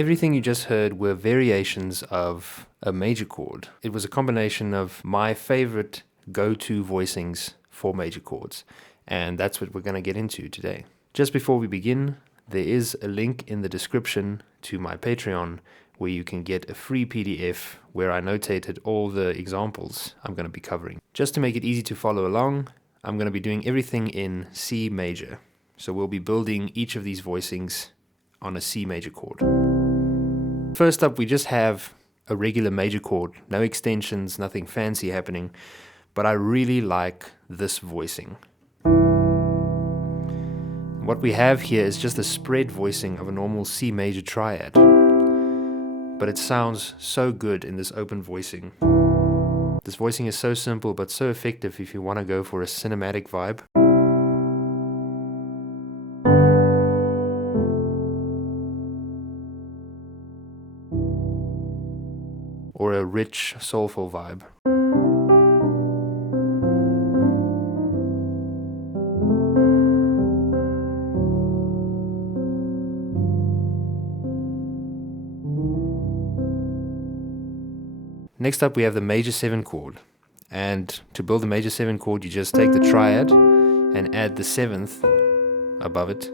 Everything you just heard were variations of a major chord. It was a combination of my favorite go-to voicings for major chords, and that's what we're going to get into today. Just before we begin, there is a link in the description to my Patreon where you can get a free PDF where I notated all the examples I'm going to be covering. Just to make it easy to follow along, I'm going to be doing everything in C major. So we'll be building each of these voicings on a C major chord. First up, we just have a regular major chord, no extensions, nothing fancy happening, but I really like this voicing. What we have here is just a spread voicing of a normal C major triad, but it sounds so good in this open voicing. This voicing is so simple but so effective if you want to go for a cinematic vibe. Or a rich, soulful vibe. Next up we have the major 7 chord, and to build the major 7 chord you just take the triad and add the 7th above it.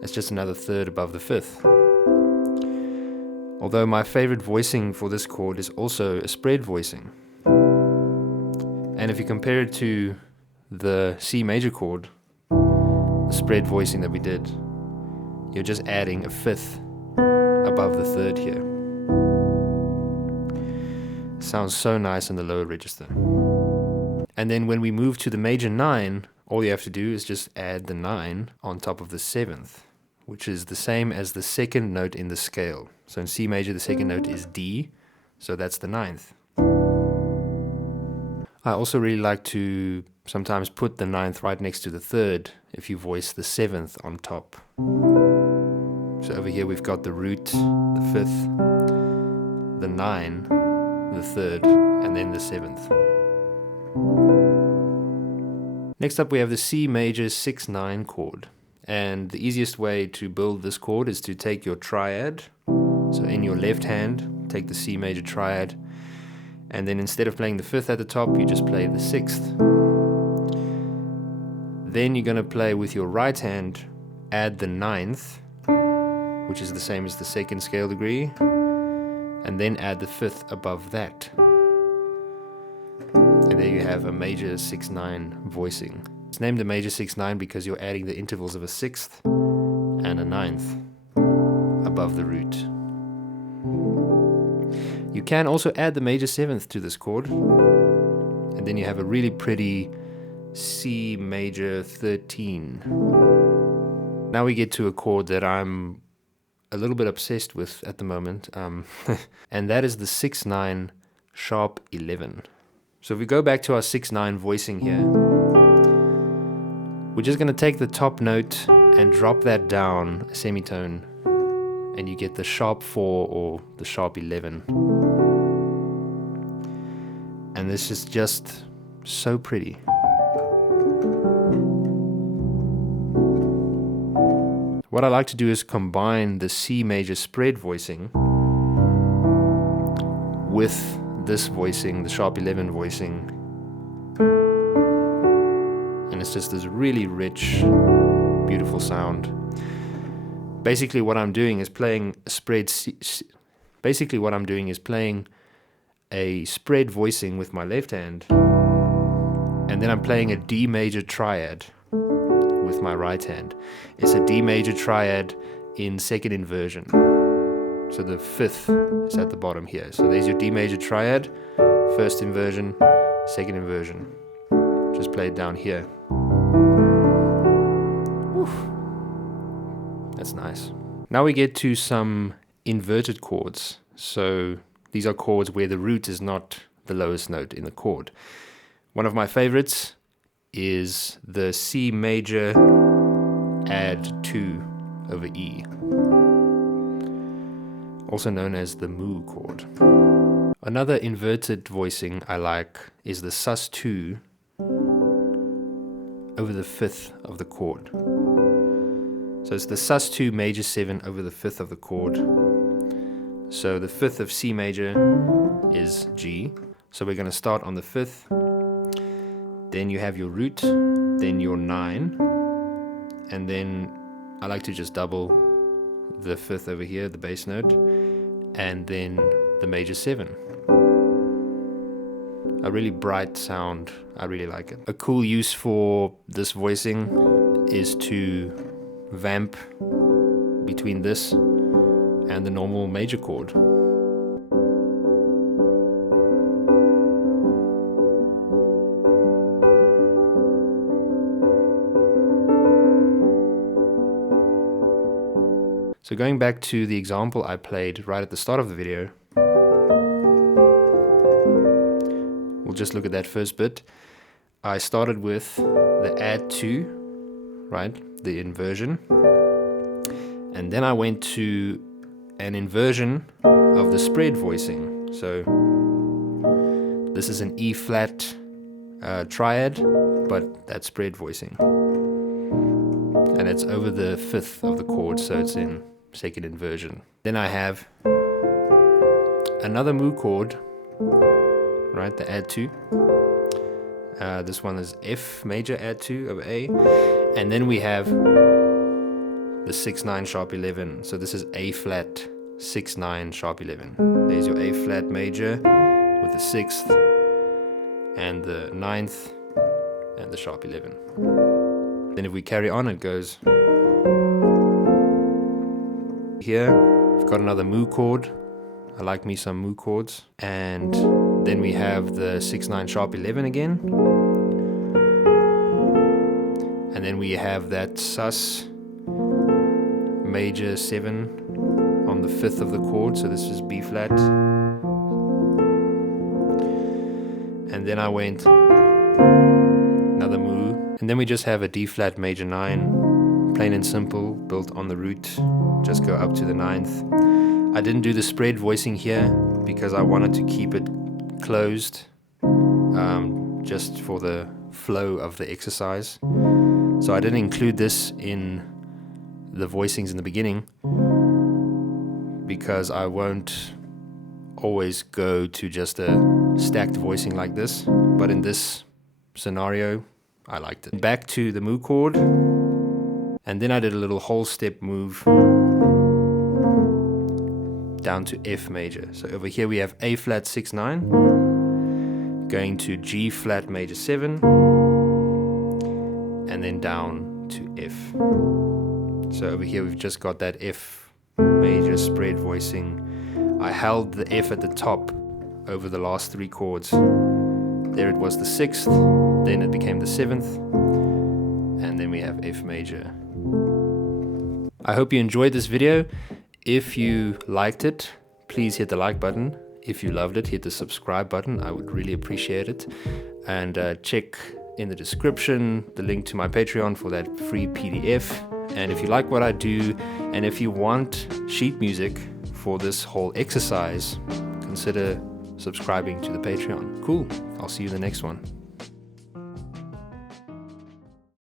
It's just another third above the 5th. Although my favorite voicing for this chord is also a spread voicing. And if you compare it to the C major chord, the spread voicing that we did, you're just adding a 5th above the 3rd here. Sounds so nice in the lower register. And then when we move to the major 9, all you have to do is just add the 9 on top of the 7th, which is the same as the second note in the scale. So in C major, the second note is D, so that's the 9th. I also really like to sometimes put the 9th right next to the 3rd if you voice the 7th on top. So over here we've got the root, the 5th, the 9, the 3rd, and then the 7th. Next up we have the C major 6-9 chord. And the easiest way to build this chord is to take your triad. So in your left hand, take the C major triad, and then instead of playing the 5th at the top, you just play the 6th. Then you're going to play with your right hand, add the 9th, which is the same as the second scale degree, and then add the 5th above that. And there you have a major 6-9 voicing. It's named a major 6-9 because you're adding the intervals of a 6th and a 9th above the root. You can also add the major 7th to this chord, and then you have a really pretty C major 13. Now we get to a chord that I'm a little bit obsessed with at the moment, and that is the 6-9 sharp 11. So if we go back to our 6-9 voicing here, we're just going to take the top note and drop that down a semitone, and you get the sharp 4 or the sharp 11. And this is just so pretty. What I like to do is combine the C major spread voicing with this voicing, the sharp 11 voicing. And it's just this really rich, beautiful sound. Basically what I'm doing is playing a spread a spread voicing with my left hand, and then I'm playing a D major triad with my right hand. It's a D major triad in second inversion. So the 5th is at the bottom here. So there's your D major triad, first inversion, second inversion. Just play it down here. Oof. That's nice. Now we get to some inverted chords. So these are chords where the root is not the lowest note in the chord. One of my favorites is the C major add 2 over E, also known as the moo chord. Another inverted voicing I like is the sus2 over the 5th of the chord. So it's the sus2 major 7 over the 5th of the chord. So the 5th of C major is G. So we're going to start on the 5th. Then you have your root, then your 9, and then I like to just double the 5th over here, the bass note, and then the major 7. A really bright sound, I really like it. A cool use for this voicing is to vamp between this and the normal major chord. So going back to the example I played right at the start of the video, we'll just look at that first bit. I started with the add 2, right, the inversion, and then I went to an inversion of the spread voicing. So this is an E flat triad, but that's spread voicing, and it's over the 5th of the chord, so it's in second inversion. Then I have another mu chord, right, the add 2. This one is F major add 2 over A, and then we have the 6-9 sharp 11. So this is A flat 6-9 sharp 11. There's your A flat major with the 6th and the 9th and the sharp 11. Then if we carry on, it goes here. We've got another mu chord. I like me some mu chords. And then we have the 6-9 sharp 11 again. And then we have that sus major 7 on the 5th of the chord. So this is B flat. And then I went another mu. And then we just have a D flat major 9, plain and simple, built on the root. Just go up to the 9th. I didn't do the spread voicing here because I wanted to keep it closed, just for the flow of the exercise. So I didn't include this in the voicings in the beginning because I won't always go to just a stacked voicing like this, but in this scenario I liked it. Back to the mu chord, and then I did a little whole step move down to F major. So over here we have A flat 6-9 going to G flat major 7 and then down to F. So over here we've just got that F major spread voicing. I held the F at the top over the last 3 chords. There it was the 6th, then it became the 7th, and then we have F major. I hope you enjoyed this video. If you liked it, please hit the like button. If you loved it, hit the subscribe button. I would really appreciate it. And check in the description the link to my Patreon for that free PDF. And if you like what I do, and if you want sheet music for this whole exercise, consider subscribing to the Patreon. Cool. I'll see you in the next one.